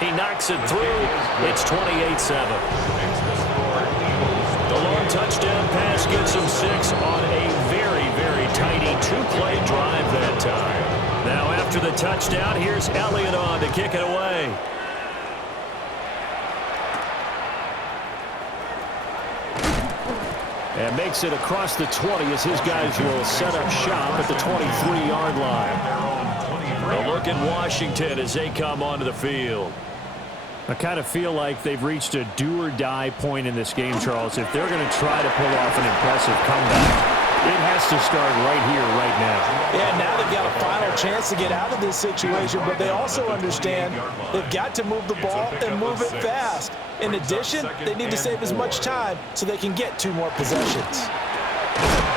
He knocks it through. It's 28-7. The long touchdown pass gets him 6 on a very, very tidy two-play drive that time. Now after the touchdown, here's Elliott on to kick it away. And makes it across the 20 as his guys will set up shop at the 23-yard line. A look at Washington as they come onto the field. I kind of feel like they've reached a do-or-die point in this game, Charles. If they're going to try to pull off an impressive comeback, it has to start right here, right now. Yeah, now they've got a final chance to get out of this situation, but they also understand they've got to move the ball and move it fast. In addition, they need to save as much time so they can get 2 more possessions.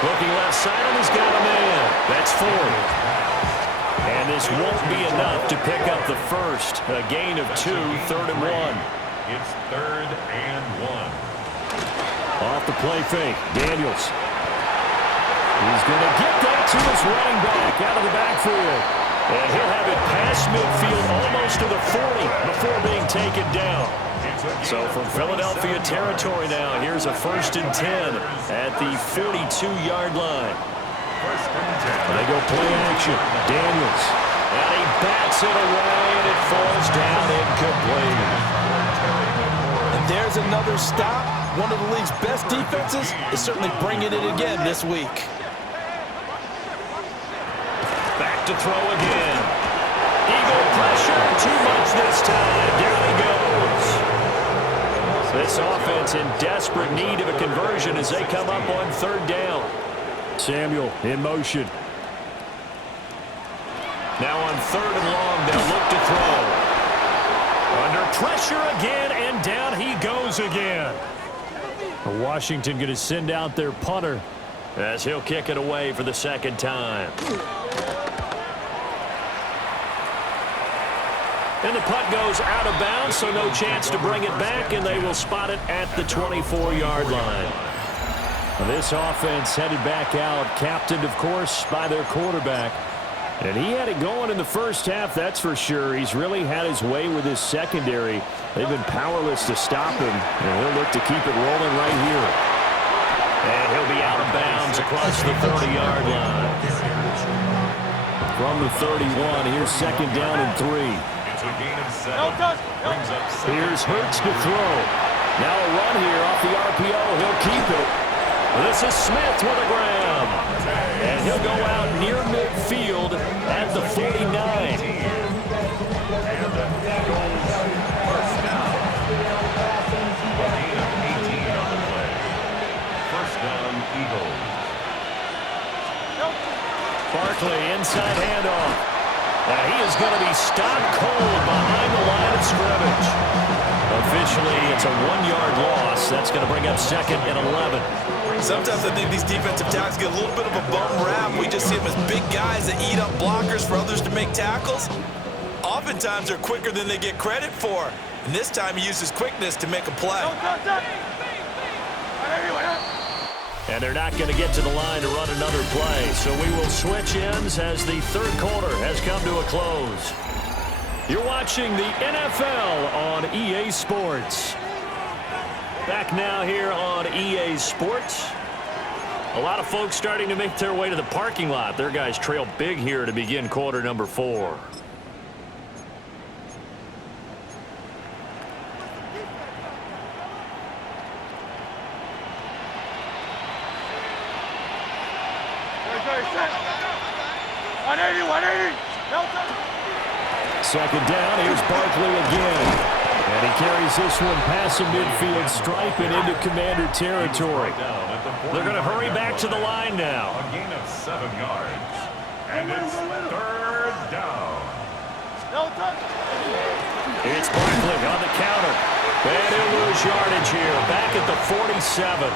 Looking left side, and he's got a man. That's 4. And this won't be enough to pick up the first. A gain of 2, 3rd and 1. It's 3rd and 1. Off the play fake, Daniels. He's going to get that to his running back out of the backfield. And he'll have it past midfield almost to the 40 before being taken down. So from Philadelphia territory now, here's a 1st and 10 at the 42-yard line. They go play action. Daniels. And he bats it away, and it falls down incomplete. And there's another stop. One of the league's best defenses is certainly bringing it again this week. Back to throw again. Eagle pressure. Too much this time. Down he goes. This offense in desperate need of a conversion as they come up on 3rd down. Samuel in motion. Now on 3rd and long, they'll look to throw. Under pressure again, and down he goes again. Washington going to send out their punter as he'll kick it away for the 2nd time. And the punt goes out of bounds, so no chance to bring it back, and they will spot it at the 24-yard line. This offense headed back out, captained, of course, by their quarterback. And he had it going in the first half, that's for sure. He's really had his way with his secondary. They've been powerless to stop him, and he'll look to keep it rolling right here. And he'll be out of bounds across the 30-yard line. From the 31, here's 2nd down and 3. Here's Hurts to throw. Now a run here off the RPO. He'll keep it. This is Smith with a grab. And he'll go out near midfield at the 49. First down, Eagles. Barkley inside handoff. He is going to be stopped cold behind the line of scrimmage. Officially, it's a 1-yard loss. That's going to bring up 2nd and 11. Sometimes I think these defensive tackles get a little bit of a bum rap. We just see them as big guys that eat up blockers for others to make tackles. Oftentimes, they're quicker than they get credit for. And this time, he uses quickness to make a play. And they're not going to get to the line to run another play. So we will switch ends as the 3rd quarter has come to a close. You're watching the NFL on EA Sports. Back now here on EA Sports. A lot of folks starting to make their way to the parking lot. Their guys trail big here to begin quarter number 4. Second down, here's Barkley again. And he carries this one past the midfield stripe and into Commander territory. They're going to hurry back to the line now. A gain of 7 yards. And it's 3rd down. It's Barkley on the counter. And he'll lose yardage here. Back at the 47.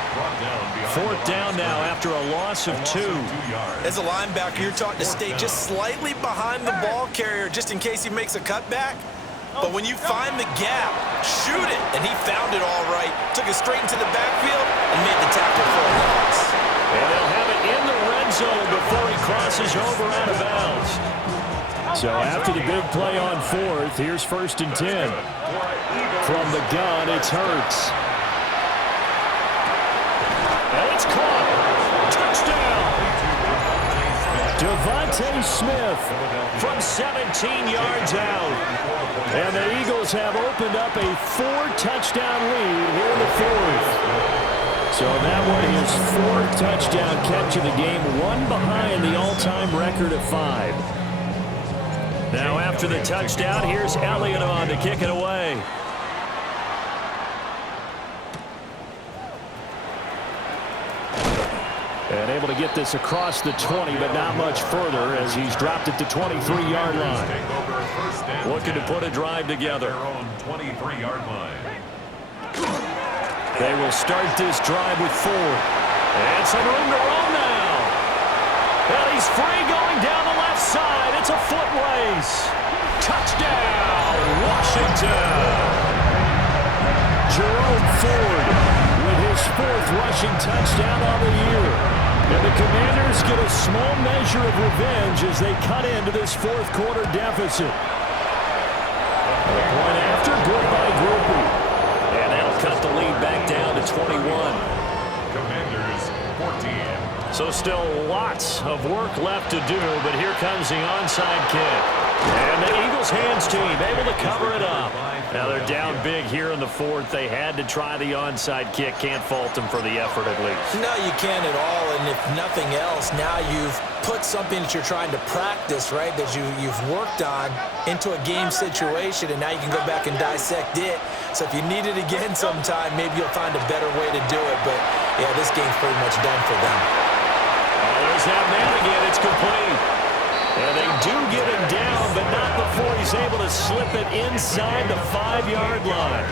4th down now after a loss of 2. As a linebacker, you're taught to stay just slightly behind the ball carrier just in case he makes a cutback. But when you find the gap, shoot it. And he found it all right. Took it straight into the backfield and made the tackle for a loss. And they'll have it in the red zone before he crosses over out of bounds. So after the big play on fourth, here's 1st and 10. From the gun, it's Hurts. And it's caught. Touchdown. Devontae Smith from 17 yards out. And the Eagles have opened up a 4-touchdown lead here in the fourth. So that one is 4th touchdown catch of the game, one behind the all-time record of 5. Now after the touchdown, here's Elliott on to kick it away. And able to get this across the 20, but not much further as he's dropped it to 23-yard line. Looking to put a drive together. 23-yard line. They will start this drive with 4. And some room to run now. And he's free going down the left side. It's a foot race. Touchdown, Washington. Jerome Ford with his 4th rushing touchdown of the year. And the Commanders get a small measure of revenge as they cut into this 4th quarter deficit. A point after, good by Groupie. And that'll cut the lead back down to 21. Commanders 14. So still lots of work left to do, but here comes the onside kick. And the Eagles hands team able to cover it up. Now they're down big here in the 4th. They had to try the onside kick. Can't fault them for the effort at least. No, you can't at all. And if nothing else, now you've put something that you're trying to practice, right, that you've worked on into a game situation, and now you can go back and dissect it. So if you need it again sometime, maybe you'll find a better way to do it. But, yeah, this game's pretty much done for them. There's that man again. It's complete. And they do get him down, but not before he's able to slip it inside the 5-yard line.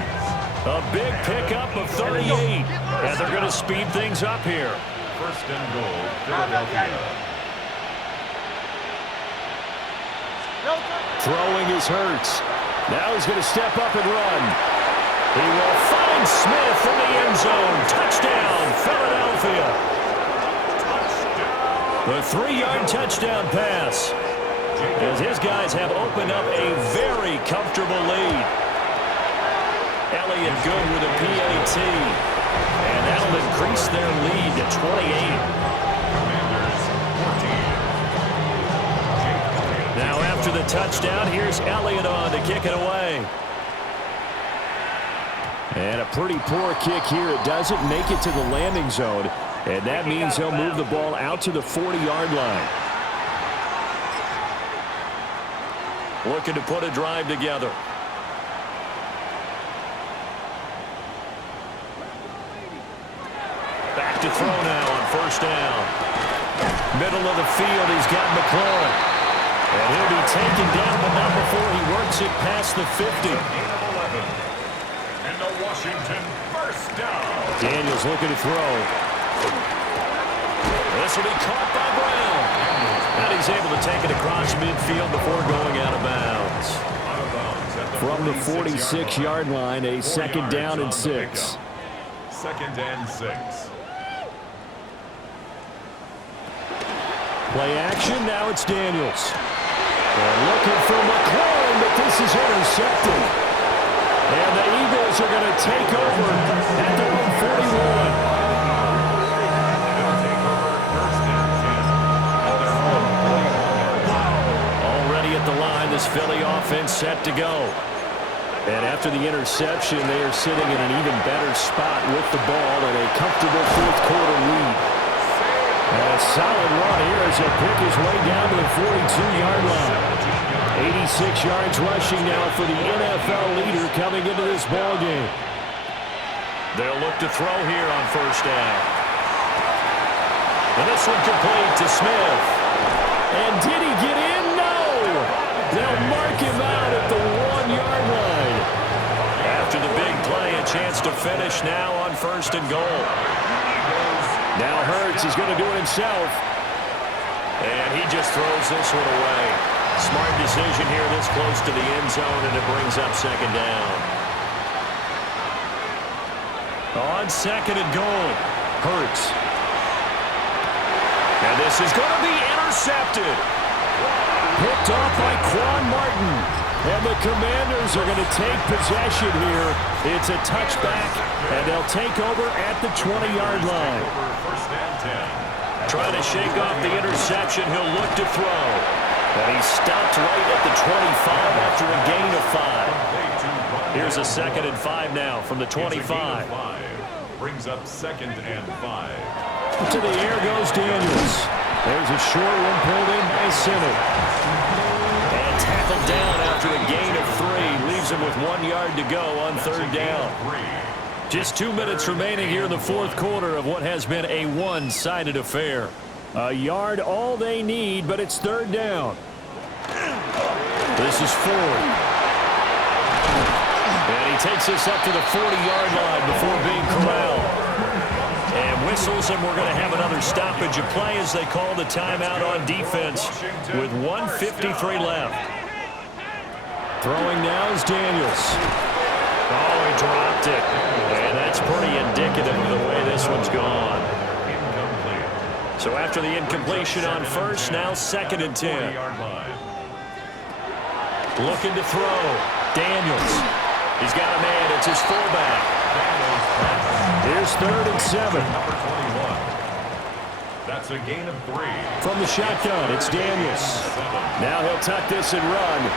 A big pickup of 38. And they're going to speed things up here. 1st and goal, Philadelphia. Throwing is Hurts. Now he's going to step up and run. He will find Smith in the end zone. Touchdown, Philadelphia. The 3-yard touchdown pass, as his guys have opened up a very comfortable lead. Elliott good with a PAT, and that'll increase their lead to 28. Now after the touchdown, here's Elliott on to kick it away. And a pretty poor kick here. It doesn't make it to the landing zone. And that means he'll move the ball out to the 40-yard line. Looking to put a drive together. Back to throw now on 1st down. Middle of the field, he's got McLaurin. And he'll be taken down, but not before he works it past the 50. And the Washington 1st down. Daniels looking to throw. This will be caught by Brown. And he's able to take it across midfield before going out of bounds. From the 46-yard line, a 2nd down and 6. 2nd and 6. Play action, now it's Daniels. They're looking for McLaurin, but this is intercepted. And the Eagles are going to take over at their own 41. This Philly offense set to go. And after the interception, they are sitting in an even better spot with the ball and a comfortable 4th quarter lead. And a solid run here as he'll pick his way down to the 42-yard line. 86 yards rushing now for the NFL leader coming into this ball game. They'll look to throw here on 1st down. And this one complete to Smith. And did he get in? They'll mark him out at the 1-yard line. After the big play, a chance to finish now on 1st and goal. Now Hurts is going to do it himself. And he just throws this one away. Smart decision here this close to the end zone, and it brings up 2nd down. On 2nd and goal, Hurts. And this is going to be intercepted. picked off by Quan Martin. And the Commanders are going to take possession here. It's a touchback, and they'll take over at the 20-yard line. Trying to shake off the interception. He'll look to throw. And he stopped right at the 25 after a gain of 5. Here's a 2nd and 5 now from the 25. Brings up 2nd and 5. To the air goes Daniels. There's a short one pulled in by Simmons. And tackled down after a gain of 3. Leaves him with 1 yard to go on 3rd down. Just 2 minutes remaining here in the 4th quarter of what has been a one-sided affair. A yard all they need, but it's 3rd down. This is Ford. And he takes us up to the 40-yard line before being corralled. And whistles, and we're going to have another stoppage of play as they call the timeout on defense with 1:53 left. Throwing now is Daniels. Oh, he dropped it. And that's pretty indicative of the way this one's gone. So after the incompletion on first, now 2nd and 10. Looking to throw. Daniels. He's got a man. It's his fullback. Here's 3rd and 7. That's a gain of 3. From the shotgun, it's Daniels. Now he'll tuck this and run.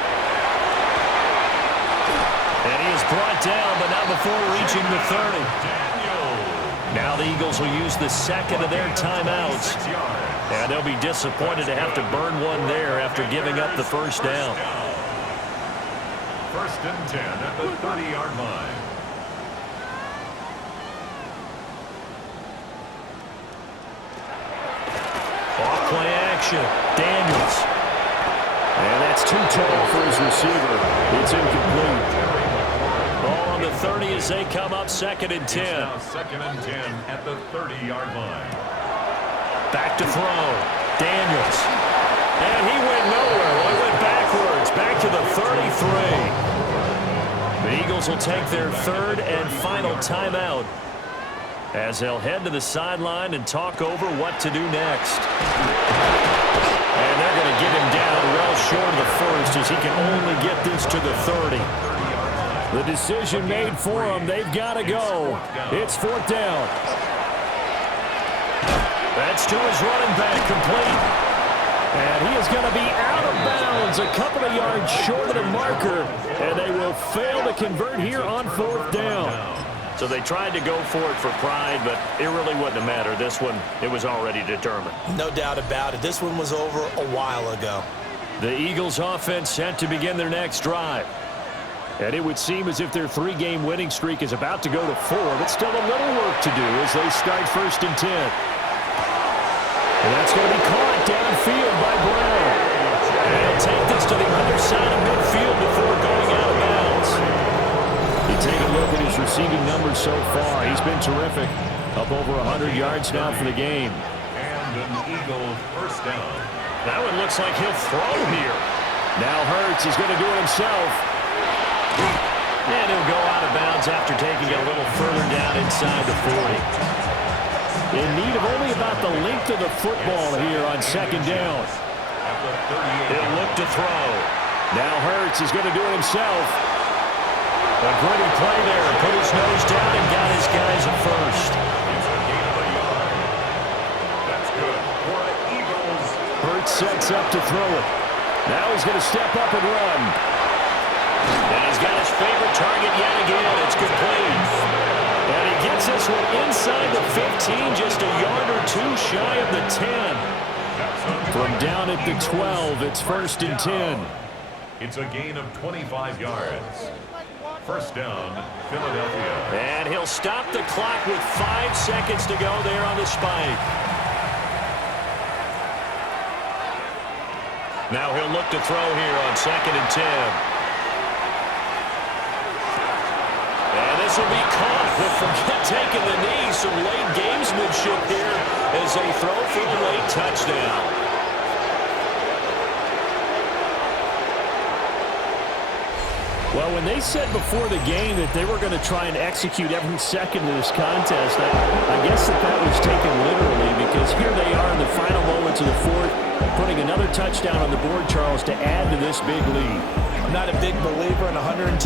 And he is brought down, but not before reaching the 30. Now the Eagles will use the 2nd of their timeouts. And they'll be disappointed to have to burn one there after giving up the 1st down. 1st and 10 at the 30-yard line. Off-play action. Daniels. And that's too tall for his receiver. It's incomplete. Ball on the 30 as they come up 2nd and 10. It's now 2nd and 10 at the 30-yard line. Back to throw. Daniels. And he went nowhere. Well, he went backwards. Back to the 33. The Eagles will take their 3rd and final timeout as they'll head to the sideline and talk over what to do next. And they're going to get him down well short of the 1st as he can only get this to the 30. The decision made for him. They've got to go. It's 4th down. That's to his running back, complete. And he is going to be out of bounds, a couple of yards short of the marker. And they will fail to convert here on 4th down. So they tried to go for it for pride, but it really wouldn't have mattered. This one, it was already determined. No doubt about it. This one was over a while ago. The Eagles offense set to begin their next drive. And it would seem as if their 3-game winning streak is about to go to 4, but still a little work to do as they start 1st and 10. And that's going to be caught downfield by Brown. And he'll take this to the other side of midfield before going out of bounds. You take a look at his receiving numbers so far. He's been terrific. Up over 100 yards now for the game. And an Eagle 1st down. That one looks like he'll throw here. Now Hurts is going to do it himself. And he'll go out of bounds after taking it a little further down inside the 40. In need of only about the length of the football here on 2nd down. He'll look to throw. Now Hurts is going to do it himself. A gritty play there. Put his nose down and got his guys at 1st. That's good for the Eagles. Hurts sets up to throw it. Now he's going to step up and run. And he's got his favorite target yet again. It's complete. And he gets this one inside the 15, just a yard or 2 shy of the 10. From down at the 12, it's 1st and 10. It's a gain of 25 yards. 1st down, Philadelphia. And he'll stop the clock with 5 seconds to go there on the spike. Now he'll look to throw here on 2nd and 10. And this will be caught. But forget taking the knee. Some late gamesmanship here as they throw for a late touchdown. Well, when they said before the game that they were going to try and execute every second of this contest, I guess that was taken literally, because here they are in the final moments of the fourth, putting another touchdown on the board, Charles, to add to this big lead. I'm not a big believer in 110